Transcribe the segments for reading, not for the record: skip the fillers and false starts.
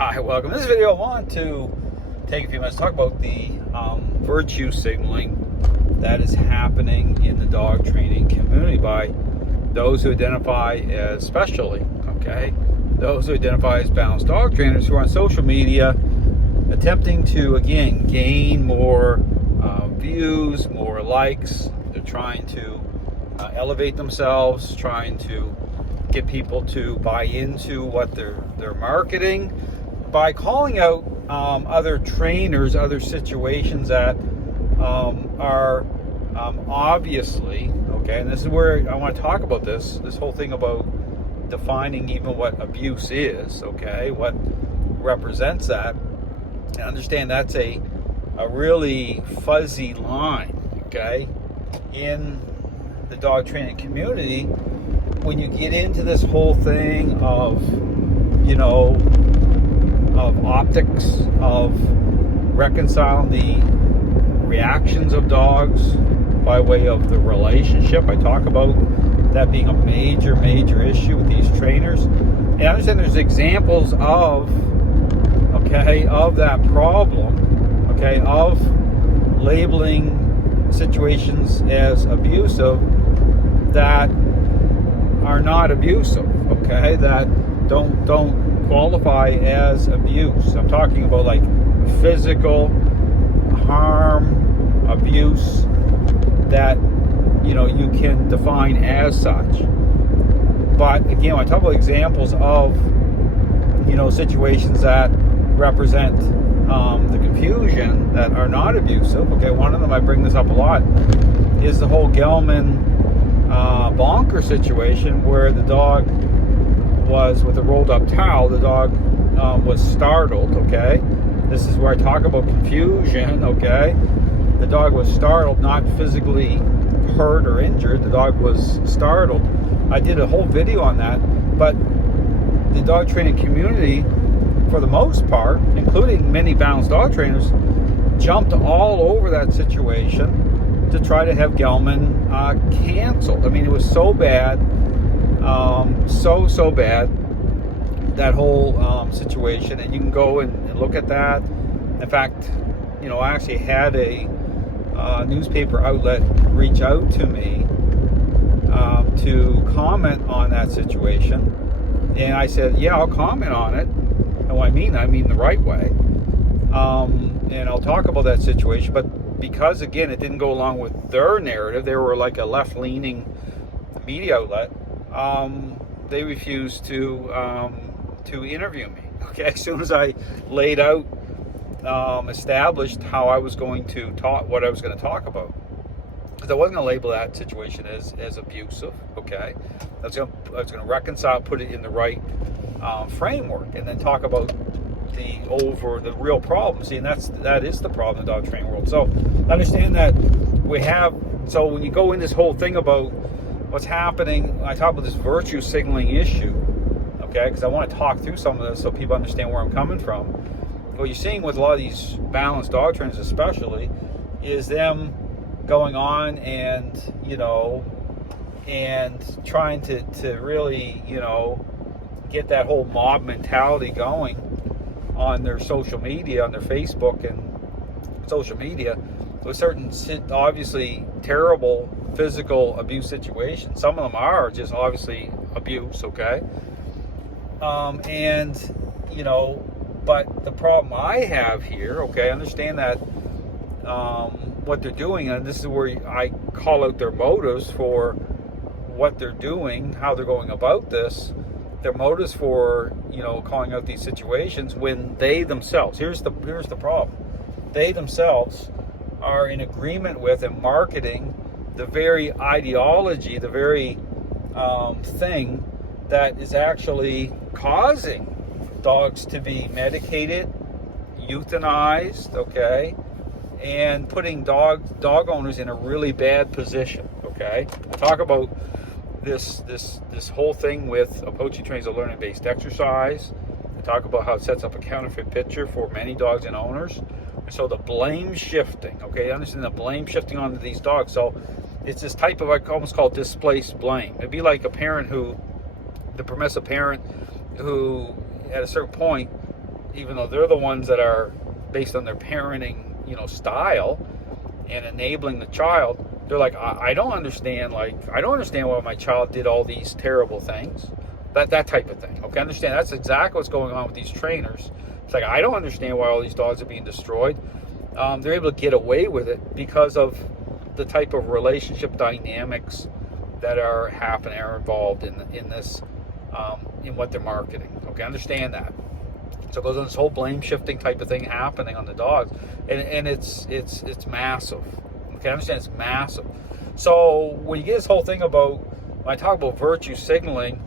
Hi, welcome. In this video, I want to take a few minutes to talk about the virtue signaling that is happening in the dog training community by those who identify as specially, those who identify as balanced dog trainers who are on social media attempting to, again, gain more views, more likes. They're trying to elevate themselves, trying to get people to buy into what they're marketing by calling out other trainers, other situations that are obviously, and this is where I want to talk about this whole thing about defining even what abuse is, what represents that, and understand that's a really fuzzy line, in the dog training community. When you get into this whole thing of optics, of reconciling the reactions of dogs by way of the relationship, I talk about that being a major issue with these trainers. And I understand there's examples of that problem, of labeling situations as abusive that are not abusive, that don't qualify as abuse. I'm talking about like physical harm, abuse that you can define as such. But again, when I talk about examples of situations that represent the confusion that are not abusive, one of them, I bring this up a lot, is the whole Gelman bonker situation where the dog was with a rolled up towel. The dog was startled. This is where I talk about confusion. The dog was startled, not physically hurt or injured. The dog was startled. I did a whole video on that, but the dog training community, for the most part, including many balanced dog trainers, jumped all over that situation to try to have Gelman canceled. I mean, it was so bad, so bad, that whole situation. And you can go and look at that. In fact, I actually had a newspaper outlet reach out to me to comment on that situation. And I said, yeah, I'll comment on it. And I mean the right way. And I'll talk about that situation. But because, again, it didn't go along with their narrative, they were like a left-leaning media outlet, they refused to interview me. As soon as I laid out, established how I was going to talk, what I was going to talk about. Because I wasn't going to label that situation as abusive, I was going to reconcile, put it in the right framework, and then talk about the real problem. See, and that is the problem in the dog training world. So understand that so when you go in this whole thing about what's happening, I talk about this virtue signaling issue, because I want to talk through some of this so people understand where I'm coming from. What you're seeing with a lot of these balanced dog trainers especially is them going on and trying to really get that whole mob mentality going on their social media, on their Facebook and social media, with certain obviously terrible physical abuse situations. Some of them are just obviously abuse, but the problem I have here, I understand that what they're doing, and this is where I call out their motives for what they're doing, how they're going about this, their motives for calling out these situations, when they themselves, here's the problem, they themselves are in agreement with and marketing the very ideology, the very thing that is actually causing dogs to be medicated, euthanized, and putting dog owners in a really bad position. I talk about this whole thing with Approaching Trains a learning-based exercise. I talk about how it sets up a counterfeit picture for many dogs and owners. And so the blame shifting, understand the blame shifting onto these dogs. So it's this type of, I almost call it displaced blame. It'd be like a parent the permissive parent who at a certain point even though they're the ones that are based on their parenting, style and enabling the child, they're like, I don't understand. I don't understand why my child did all these terrible things. That type of thing. Okay, understand? That's exactly what's going on with these trainers. It's like, I don't understand why all these dogs are being destroyed. They're able to get away with it because of the type of relationship dynamics that are involved in this, in what they're marketing. Okay, understand that. So it goes on this whole blame shifting type of thing happening on the dogs, and it's massive. Okay, understand, it's massive. So when you get this whole thing about, when I talk about virtue signaling,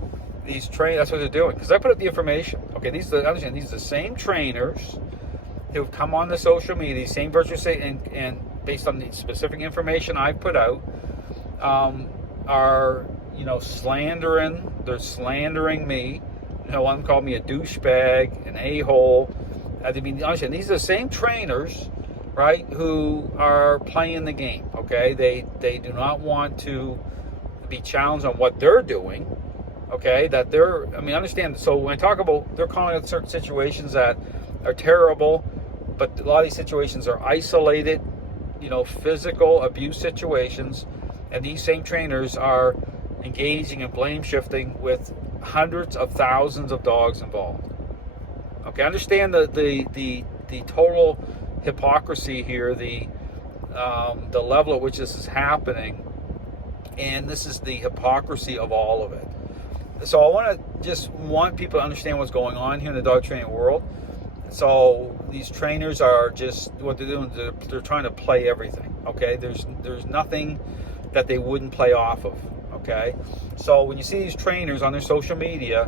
these trainers, that's what they're doing. Because I put up the information. Okay, these are the same trainers who've come on the social media, same virtue signaling, and based on the specific information I put out, are slandering. They're slandering me. One called me a douchebag, an a-hole. I mean, understand, these are the same trainers, right, who are playing the game. Okay, they do not want to be challenged on what they're doing. Okay, understand. So when I talk about, they're calling out certain situations that are terrible, but a lot of these situations are isolated, physical abuse situations, and these same trainers are engaging in blame shifting with hundreds of thousands of dogs involved. Okay, understand the total hypocrisy here, the level at which this is happening, and this is the hypocrisy of all of it. So I want people to understand what's going on here in the dog training world. So these trainers are just, what they're doing, they're trying to play everything. Okay, there's nothing that they wouldn't play off of. Okay, so when you see these trainers on their social media,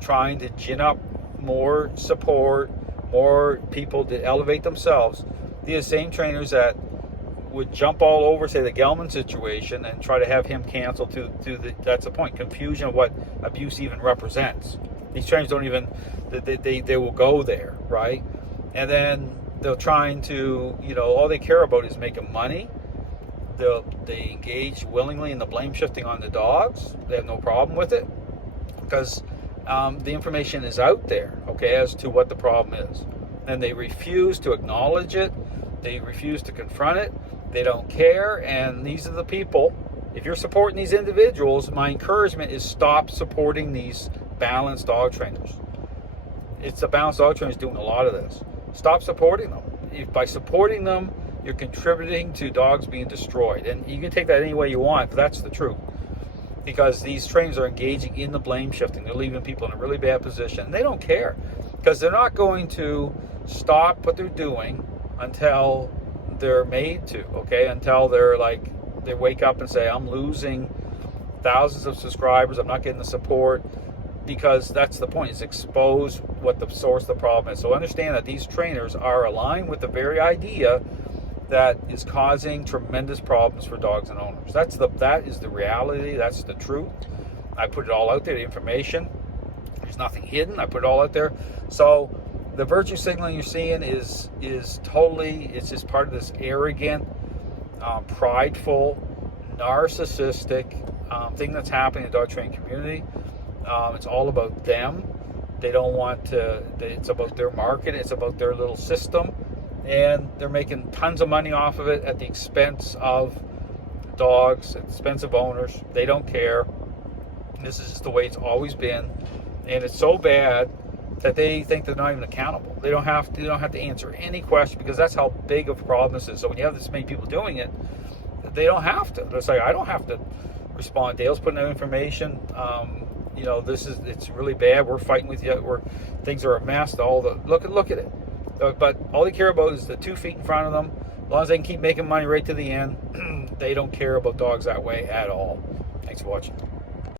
trying to gin up more support, more people to elevate themselves, these are the same trainers that would jump all over, say, the Gelman situation and try to have him canceled that's the point, confusion of what abuse even represents. These trainers don't even, they will go there, right? And then they're trying to, all they care about is making money. They engage willingly in the blame shifting on the dogs. They have no problem with it because the information is out there, okay, as to what the problem is. And they refuse to acknowledge it. They refuse to confront it. They don't care. And these are the people, if you're supporting these individuals, my encouragement is stop supporting these balanced dog trainers. It's the balanced dog trainers doing a lot of this. Stop supporting them. By supporting them, you're contributing to dogs being destroyed. And you can take that any way you want, but that's the truth. Because these trainers are engaging in the blame shifting. They're leaving people in a really bad position. And they don't care. Because they're not going to stop what they're doing until they're made to, okay? Until they wake up and say, I'm losing thousands of subscribers, I'm not getting the support. Because that's the point, is expose what the source of the problem is. So understand that these trainers are aligned with the very idea that is causing tremendous problems for dogs and owners. That is the reality. That's the truth. I put it all out there, the information. There's nothing hidden. I put it all out there. So the virtue signaling you're seeing is totally, it's just part of this arrogant, prideful, narcissistic thing that's happening in the dog training community. It's all about them. They don't want to, it's about their market. It's about their little system. And they're making tons of money off of it at the expense of dogs, at the expense of owners. They don't care. This is just the way it's always been. And it's so bad that they think they're not even accountable. They don't have to answer any question because that's how big of a problem this is. So when you have this many people doing it, they don't have to. It's like, I don't have to respond. Dale's putting out information. It's really bad. We're fighting with you. Things are a mess. Look at it. But all they care about is the 2 feet in front of them. As long as they can keep making money right to the end, they don't care about dogs that way at all. Thanks for watching.